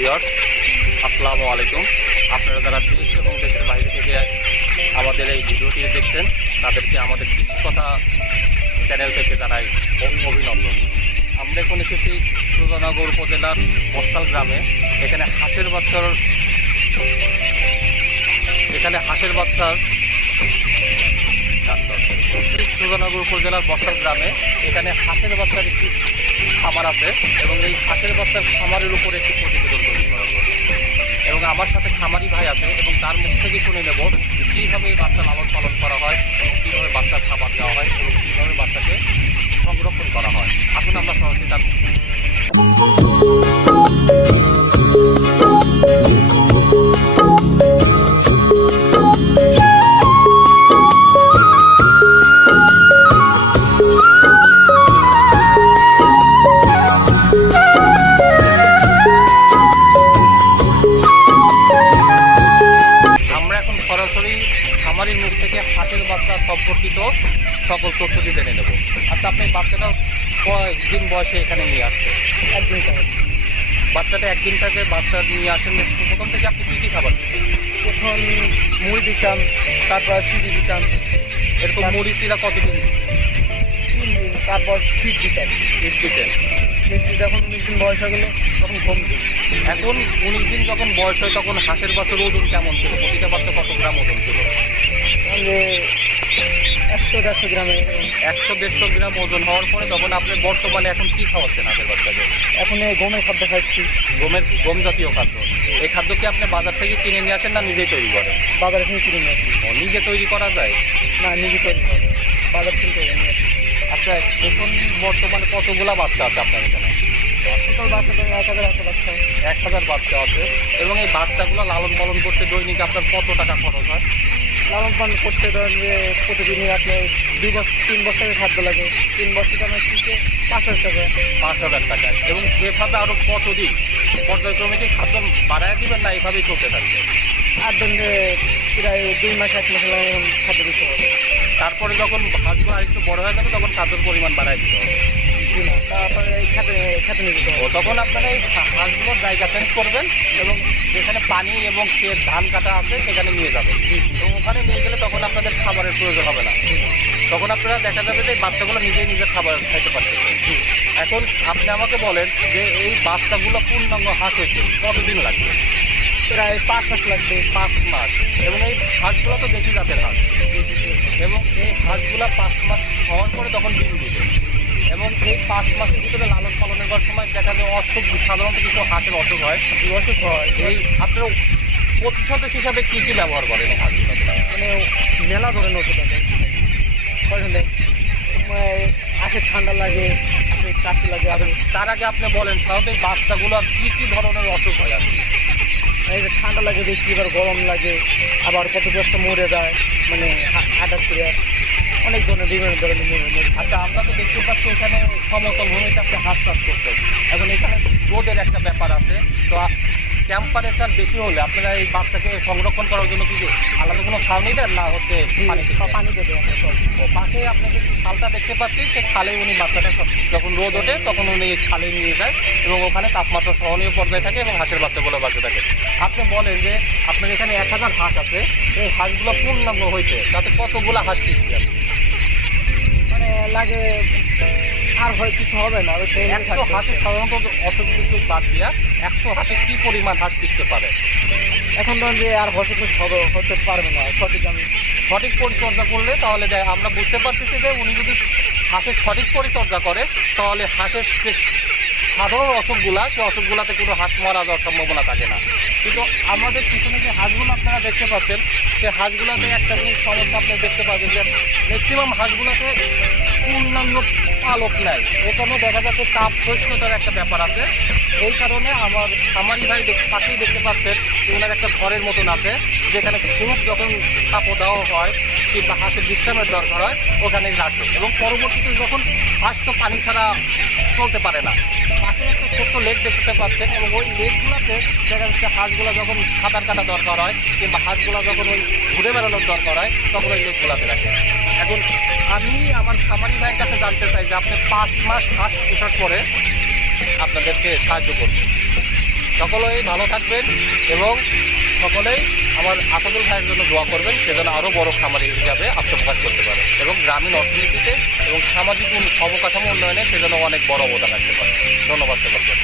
Viewers, আসসালামু আলাইকুম। আপনারা যারা দেশ এবং দেশের বাইরে থেকে আমাদের এই ভিডিওটি দেখছেন তাদেরকে আমাদের কৃষি কথা চ্যানেল থেকে জানাই অভিনন্দন। আমরা এখন এসেছি সুজানগর উপজেলার বস্তাল গ্রামে। এখানে হাঁসের বাচ্চার সুজানগর উপজেলার বস্তাল গ্রামে এখানে হাঁসের বাচ্চার একটি খামার আছে এবং এই হাঁসের বাচ্চার খামারের উপরে একটি প্রতিবেদন তৈরি করা হবে এবং আমার সাথে খামারি ভাই আছে এবং তার মুখ থেকে শুনে নেব কীভাবে এই বাচ্চা লালন পালন করা হয় এবং কীভাবে বাচ্চার খাবার দেওয়া হয় এবং কীভাবে বাচ্চাকে সংরক্ষণ করা হয়। আসুন আমরা সরাসরি তার খামারির মুখ থেকে হাঁসের বাচ্চা সম্পর্কিত সকল তথ্যটি জেনে নেব। আচ্ছা, আপনি বাচ্চাটা কয়েকদিন বয়সে এখানে নিয়ে আসছে? একদিন থেকে। বাচ্চাটা একদিন থেকে বাচ্চা নিয়ে আসেন। প্রথম থেকে আপনি কী কী খাবার দিচ্ছেন? প্রথম মুড়ি দিতাম, তারপর চিড়ি দিতাম। এরকম মুড়ি চিরা কতদিন? 3 দিন। তারপর ফিট দিতাম। ফিট দিতেন? ফিট যখন 19 দিন বয়স হয়ে গেলো তখন ঘুম দিই। এখন 19 দিন যখন বয়স হয় তখন হাঁসের বাচ্চার ওজন কেমন ছিল? প্রতিটা বাচ্চা কত গ্রাম ওজন ছিল? 100-150 গ্রামে। 100-150 গ্রাম ওজন হওয়ার পরে তখন আপনি বর্তমানে এখন কী খাওয়াচ্ছেন হাঁসের বাচ্চাকে? এখন এই গমের খাদ্য খাচ্ছি। গম জাতীয় খাদ্য। এই খাদ্য কি আপনি বাজার থেকে কিনে নিয়ে আসেন না নিজেই তৈরি করেন? বাজারে থেকে কিনে নিয়ে আসি। নিজে তৈরি করা যায় না, নিজে তৈরি করে বাজার থেকে নিয়ে আসি। আচ্ছা, এখন বর্তমানে কতগুলা বাচ্চা আছে আপনার এখানে? টোটাল বাচ্চা তো 1000 বাচ্চা। 1000 বাচ্চা আছে। এবং এই বাচ্চাগুলো লালন পালন করতে দৈনিক আপনার কত টাকা খরচ হয়? লালন পালন করতে ধরেন যে প্রতিদিনই আপনার 3 বছরের খাদ্য লাগে। 3 বছর আমার কিনতে 5000 টাকা। 5000 টাকা। এবং এভাবে আরও কতদিন পর্যায়ক্রমে খাদ্য বাড়ায় দিবেন না এভাবেই চলতে থাকবে? আর ধরুন যে প্রায় 2 মাস 1 মাস খাদ্য দিতে হবে। তারপরে যখন হাঁসগুলো আরেকটু বড় হয়ে যাবে তখন খাদ্যের পরিমাণ বাড়ায় দিতে হবে? না, তারপরে খেতে নিয়ে যেতে হবে। তখন আপনারা এই হাঁসগুলোর জায়গা চেঞ্জ করবেন এবং যেখানে পানি এবং ক্ষেত ধান কাটা আছে সেখানে নিয়ে যাবেন এবং ওখানে নিয়ে গেলে তখন আপনাদের খাবারের প্রয়োজন হবে না। তখন আপনারা দেখা যাবে যে বাচ্চাগুলো নিজের খাবার খাইতে পারছে। এখন আপনি আমাকে বলেন যে এই বাচ্চাগুলো পূর্ণাঙ্গ হাঁস হয়েছে কতদিন লাগবে? প্রায় 5 মাস লাগবে। 5 মাস। এবং এই হাঁসগুলো তো বেশি জাতের হাঁস এবং এই হাঁসগুলো 5 মাস হওয়ার পরে তখন ডিম দিবে এবং এই 5 মাসের ভিতরে লালন পালনের সময় দেখা যায় অসুখ, সাধারণত কিছু হাঁসের অসুখ হয়। অসুখ হয়। এই আপনারা প্রতিষেধক হিসাবে কী কী ব্যবহার করেন এই হাঁসগুলো? মানে মেলা ধরনের ওষুধ আছে। হাঁসের ঠান্ডা লাগে, হাঁসের কাশি লাগে। আর তার আগে আপনি বলেন সাধারণত এই বাচ্চাগুলোর কী ধরনের অসুখ হয়? আর এই যে ঠান্ডা লাগে বেশি, এবার গরম লাগে, আবার কত ব্যস্ত মরে যায়, মানে হাঁটার করে অনেক ধরনের বিভিন্ন ধরনের মরে। আচ্ছা, আমরা তো দেখতে পাচ্ছি এখানে সমতল ভূমিতে আপনি হাঁস চাষ করছেন। এখন এখানে রোদের একটা ব্যাপার আছে, তো টেম্পারেচার বেশি হলে আপনারা এই বাচ্চাকে সংরক্ষণ করার জন্য কি আলাদা কোনো ছাউনি দেন না হচ্ছে পানি দেবে? ও পাশে আপনাদের খালটা দেখতে পাচ্ছি, সে খালে উনি বাচ্চাটা যখন রোদ ওঠে তখন উনি খালে নিয়ে যায় এবং ওখানে তাপমাত্রা সহনীয় পর্যায়ে থাকে এবং হাঁসের বাচ্চাগুলো বাঁচতে থাকে। আপনি বলেন যে আপনার এখানে 1000 হাঁস আছে, এই হাঁসগুলো পূর্ণাঙ্গ হয়েছে তাতে কতগুলো হাঁস টিকবে? মানে লাগে আর হয় কিছু হবে না। 100 হাঁসে সাধারণত অসুখ বিসুখ বাদ দিয়া 100 হাঁসে কী পরিমাণ হাঁস টিকতে পারে? এখন ধরুন যে আর হতে পারবে না। সঠিক পরিচর্যা করলে তাহলে আমরা বুঝতে পারতেছি যে উনি যদি হাঁসের সঠিক পরিচর্যা করে তাহলে হাঁসের যে সাধারণ অসুখগুলা সেই অসুখগুলাতে কোনো হাঁস মারা যাওয়ার সম্ভাবনা থাকে না। কিন্তু আমাদের পিছনে যে হাঁসগুলো আপনারা দেখতে পাচ্ছেন সেই হাঁসগুলোতে একটা জিনিস সমস্যা আপনি দেখতে পাবেন যে ম্যাক্সিমাম হাঁসগুলোতে পূর্ণাঙ্গ পালক নেয়। এখানে দেখা যাচ্ছে তাপ সহিষ্ণুতার একটা ব্যাপার আছে। এই কারণে আমার খামারি ভাই পাশেই দেখতে পাচ্ছেন যে ওনার একটা ঘরের মতন আছে যেখানে খুব যখন তাপও দেওয়া হয় কিংবা হাঁসের বিশ্রামের দরকার হয় ওখানে রাখে এবং পরবর্তীতে যখন হাঁস তো পানি ছাড়া চলতে পারে না, পাশে একটা ছোট্ট লেক দেখতে পাচ্ছেন এবং ওই লেকগুলোতে দেখা যাচ্ছে হাঁসগুলো যখন সাঁতার কাটা দরকার হয় কিংবা হাঁসগুলো যখন ওই ঘুরে বেড়ানোর দরকার হয় তখন ওই লেকগুলোতে রাখে। এখন আমি আমার খামারি ভাইয়ের কাছে জানতে চাই যে আপনি 5 মাস হাঁস পোষার পরে আপনাদেরকে সাহায্য করবেন। সকলেই ভালো থাকবেন এবং সকলেই আমার আসাদুল ভাইয়ের জন্য দোয়া করবেন, সেজন্য আরও বড় খামারি হিসাবে আত্মপ্রকাশ করতে পারে এবং গ্রামীণ অর্থনীতিতে এবং সামাজিক অবকাঠামো উন্নয়নে সেজন্য অনেক বড় অবদান রাখতে পারে। ধন্যবাদ সকলকে।